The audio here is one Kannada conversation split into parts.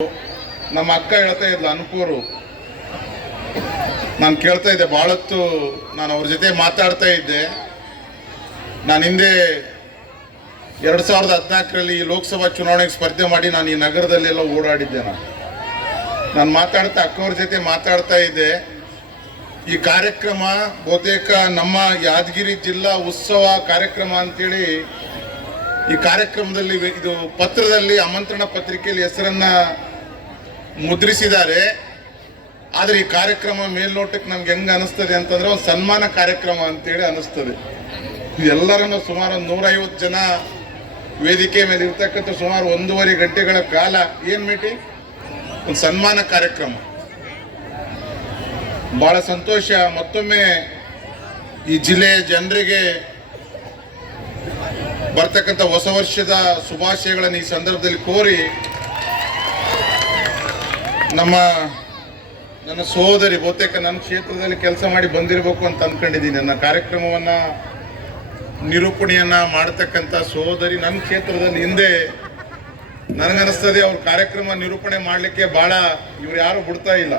ನಮ್ಮ ಅಕ್ಕ ಹೇಳ್ತಾ ಇದ್ಲು ಅನುಪೂರು, ನಾನು ಕೇಳ್ತಾ ಇದ್ದೆ ಭಾಳತ್ತು. ನಾನು ಅವ್ರ ಜೊತೆ ಮಾತಾಡ್ತಾ ಇದ್ದೆ. ನಾನು ಹಿಂದೆ 2014ರಲ್ಲಿ ಈ ಲೋಕಸಭಾ ಚುನಾವಣೆಗೆ ಸ್ಪರ್ಧೆ ಮಾಡಿ ನಾನು ಈ ನಗರದಲ್ಲೆಲ್ಲ ಓಡಾಡಿದ್ದೆ. ನಾನು ಮಾತಾಡ್ತಾ ಅಕ್ಕವ್ರ ಜೊತೆ ಮಾತಾಡ್ತಾ ಇದ್ದೆ. ಈ ಕಾರ್ಯಕ್ರಮ ಬಹುತೇಕ ನಮ್ಮ ಯಾದಗಿರಿ ಜಿಲ್ಲಾ ಉತ್ಸವ ಕಾರ್ಯಕ್ರಮ ಅಂತೇಳಿ ಈ ಕಾರ್ಯಕ್ರಮದಲ್ಲಿ ಇದು ಪತ್ರದಲ್ಲಿ ಆಮಂತ್ರಣ ಪತ್ರಿಕೆಯಲ್ಲಿ ಹೆಸರನ್ನ ಮುದ್ರಿಸಿದ್ದಾರೆ. ಆದರೆ ಈ ಕಾರ್ಯಕ್ರಮ ಮೇಲ್ನೋಟಕ್ಕೆ ನಮ್ಗೆ ಹೆಂಗೆ ಅನಿಸ್ತದೆ ಅಂತಂದ್ರೆ ಒಂದು ಸನ್ಮಾನ ಕಾರ್ಯಕ್ರಮ ಅಂತೇಳಿ ಅನಿಸ್ತದೆ. ಎಲ್ಲರನ್ನು ಸುಮಾರು 150 ಜನ ವೇದಿಕೆ ಮೇಲೆ ಇರ್ತಕ್ಕಂಥ ಸುಮಾರು 1.5 ಗಂಟೆಗಳ ಕಾಲ ಏನು ಮೀಟಿಂಗ್, ಒಂದು ಸನ್ಮಾನ ಕಾರ್ಯಕ್ರಮ. ಬಹಳ ಸಂತೋಷ. ಮತ್ತೊಮ್ಮೆ ಈ ಜಿಲ್ಲೆಯ ಜನರಿಗೆ ಬರ್ತಕ್ಕಂಥ ಹೊಸ ವರ್ಷದ ಶುಭಾಶಯಗಳನ್ನು ಈ ಸಂದರ್ಭದಲ್ಲಿ ಕೋರಿ ನನ್ನ ಸಹೋದರಿ ಬಹುತೇಕ ನನ್ನ ಕ್ಷೇತ್ರದಲ್ಲಿ ಕೆಲಸ ಮಾಡಿ ಬಂದಿರಬೇಕು ಅಂತ ಅಂದ್ಕೊಂಡಿದ್ದೀನಿ. ನನ್ನ ಕಾರ್ಯಕ್ರಮವನ್ನು ನಿರೂಪಣೆಯನ್ನು ಮಾಡತಕ್ಕಂಥ ಸಹೋದರಿ ನನ್ನ ಕ್ಷೇತ್ರದಲ್ಲಿ ಹಿಂದೆ ನನಗನ್ನಿಸ್ತದೆ ಅವ್ರ ಕಾರ್ಯಕ್ರಮ ನಿರೂಪಣೆ ಮಾಡಲಿಕ್ಕೆ ಭಾಳ ಇವ್ರು ಯಾರು ಬಿಡ್ತಾ ಇಲ್ಲ.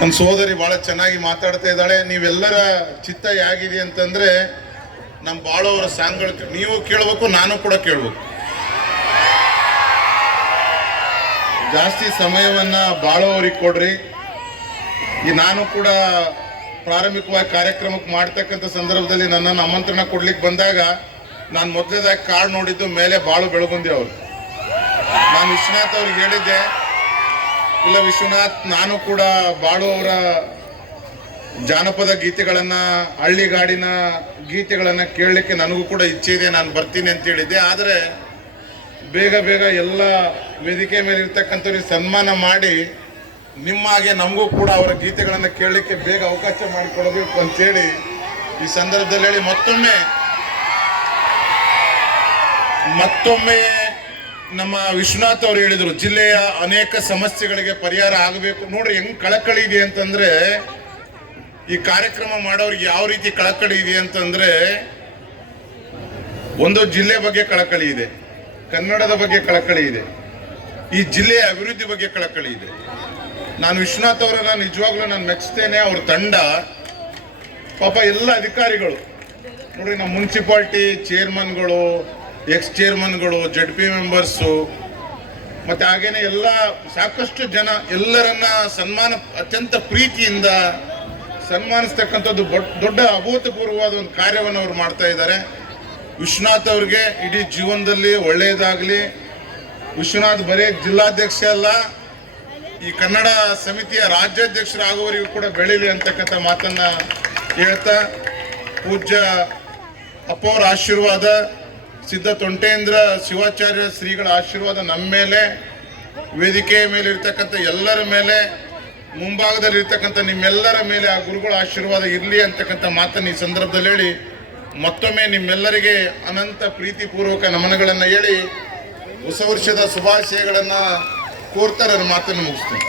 ನನ್ನ ಸಹೋದರಿ ಭಾಳ ಚೆನ್ನಾಗಿ ಮಾತಾಡ್ತಾ ಇದ್ದಾಳೆ. ನೀವೆಲ್ಲರ ಚಿತ್ತ ಹೇಗಿದೆ ಅಂತಂದರೆ ನಮ್ಮ ಬಾಳೋವರ ಸಾಂಗ್ಗಳು ನೀವು ಕೇಳಬೇಕು, ನಾನು ಕೂಡ ಕೇಳಬೇಕು. ಜಾಸ್ತಿ ಸಮಯವನ್ನು ಬಾಳೋವ್ರಿಗೆ ಕೊಡ್ರಿ. ನಾನು ಕೂಡ ಪ್ರಾರಂಭಿಕವಾಗಿ ಕಾರ್ಯಕ್ರಮಕ್ಕೆ ಮಾಡ್ತಕ್ಕಂಥ ಸಂದರ್ಭದಲ್ಲಿ ನನ್ನನ್ನು ಆಮಂತ್ರಣ ಕೊಡ್ಲಿಕ್ಕೆ ಬಂದಾಗ ನಾನು ಮೊದಲೇದಾಗಿ ಕಾರ್ಡ್ ನೋಡಿದ್ದು ಮೇಲೆ ಬಾಳು ಬೆಳಗುಂದಿ ಅವರು. ನಾನು ವಿಶ್ವನಾಥ್ ಅವ್ರಿಗೆ ಹೇಳಿದ್ದೆ, ಇಲ್ಲ ವಿಶ್ವನಾಥ್, ನಾನು ಕೂಡ ಬಾಳು ಅವರ ಜಾನಪದ ಗೀತೆಗಳನ್ನು, ಹಳ್ಳಿಗಾಡಿನ ಗೀತೆಗಳನ್ನು ಕೇಳಲಿಕ್ಕೆ ನನಗೂ ಕೂಡ ಇಚ್ಛೆ ಇದೆ, ನಾನು ಬರ್ತೀನಿ ಅಂತ ಹೇಳಿದ್ದೆ. ಆದರೆ ಬೇಗ ಎಲ್ಲ ವೇದಿಕೆ ಮೇಲೆ ಇರ್ತಕ್ಕಂಥವ್ರಿಗೆ ಸನ್ಮಾನ ಮಾಡಿ ನಿಮ್ಮ ಹಾಗೆ ನಮಗೂ ಕೂಡ ಅವರ ಗೀತೆಗಳನ್ನು ಕೇಳಲಿಕ್ಕೆ ಬೇಗ ಅವಕಾಶ ಮಾಡಿಕೊಡಬೇಕು ಅಂತೇಳಿ ಈ ಸಂದರ್ಭದಲ್ಲಿ ಹೇಳಿ ಮತ್ತೊಮ್ಮೆ ನಮ್ಮ ವಿಶ್ವನಾಥ್ ಅವರು ಹೇಳಿದರು, ಜಿಲ್ಲೆಯ ಅನೇಕ ಸಮಸ್ಯೆಗಳಿಗೆ ಪರಿಹಾರ ಆಗಬೇಕು. ನೋಡ್ರಿ ಹೆಂಗ್ ಕಳಕಳಿ ಇದೆ ಅಂತಂದ್ರೆ, ಈ ಕಾರ್ಯಕ್ರಮ ಮಾಡೋರಿಗೆ ಯಾವ ರೀತಿ ಕಳಕಳಿ ಇದೆ ಅಂತಂದ್ರೆ, ಒಂದು ಜಿಲ್ಲೆ ಬಗ್ಗೆ ಕಳಕಳಿ ಇದೆ, ಕನ್ನಡದ ಬಗ್ಗೆ ಕಳಕಳಿ ಇದೆ, ಈ ಜಿಲ್ಲೆಯ ಅಭಿವೃದ್ಧಿ ಬಗ್ಗೆ ಕಳಕಳಿ ಇದೆ. ನಾನು ವಿಶ್ವನಾಥ್ ಅವರನ್ನ ನಿಜವಾಗ್ಲೂ ನಾನು ಮೆಚ್ತೇನೆ. ಅವ್ರ ತಂಡ ಪಾಪ ಎಲ್ಲ ಅಧಿಕಾರಿಗಳು ನೋಡ್ರಿ, ನಮ್ಮ ಮುನ್ಸಿಪಾಲ್ಟಿ ಚೇರ್ಮನ್ಗಳು, ಎಕ್ಸ್ ಚೇರ್ಮನ್ಗಳು, ZP ಮೆಂಬರ್ಸು, ಮತ್ತು ಹಾಗೇನೆ ಎಲ್ಲ ಸಾಕಷ್ಟು ಜನ ಎಲ್ಲರನ್ನ ಅತ್ಯಂತ ಪ್ರೀತಿಯಿಂದ ಸನ್ಮಾನಿಸ್ತಕ್ಕಂಥದ್ದು ದೊಡ್ಡ ಅಭೂತಪೂರ್ವವಾದ ಒಂದು ಕಾರ್ಯವನ್ನು ಅವ್ರು ಮಾಡ್ತಾ ಇದ್ದಾರೆ. ವಿಶ್ವನಾಥ್ ಅವ್ರಿಗೆ ಇಡೀ ಜೀವನದಲ್ಲಿ ಒಳ್ಳೆಯದಾಗಲಿ. ವಿಶ್ವನಾಥ್ ಬರೀ ಜಿಲ್ಲಾಧ್ಯಕ್ಷ ಅಲ್ಲ, ಈ ಕನ್ನಡ ಸಮಿತಿಯ ರಾಜ್ಯಾಧ್ಯಕ್ಷರಾಗುವವರಿಗೂ ಕೂಡ ಬೆಳೀಲಿ ಅಂತಕ್ಕಂಥ ಮಾತನ್ನ ಹೇಳ್ತಾ, ಪೂಜ್ಯ ಅಪ್ಪವರ ಆಶೀರ್ವಾದ, ಸಿದ್ಧ ತೊಂಟೇಂದ್ರ ಶಿವಾಚಾರ್ಯ ಶ್ರೀಗಳ ಆಶೀರ್ವಾದ ನಮ್ಮ ಮೇಲೆ, ವೇದಿಕೆಯ ಮೇಲೆ ಇರ್ತಕ್ಕಂಥ ಎಲ್ಲರ ಮೇಲೆ, ಮುಂಭಾಗದಲ್ಲಿ ಇರ್ತಕ್ಕಂಥ ನಿಮ್ಮೆಲ್ಲರ ಮೇಲೆ ಆ ಗುರುಗಳ ಆಶೀರ್ವಾದ ಇರಲಿ ಅಂತಕ್ಕಂಥ ಮಾತನ್ನು ಈ ಸಂದರ್ಭದಲ್ಲಿ ಹೇಳಿ ಮತ್ತೊಮ್ಮೆ ನಿಮ್ಮೆಲ್ಲರಿಗೆ ಅನಂತ ಪ್ರೀತಿಪೂರ್ವಕ ನಮನಗಳನ್ನು ಹೇಳಿ ಹೊಸ ವರ್ಷದ ಶುಭಾಶಯಗಳನ್ನು ಕೋರ್ತಾ ನನ್ನ ಮಾತನ್ನು ಮುಗಿಸ್ತೇನೆ.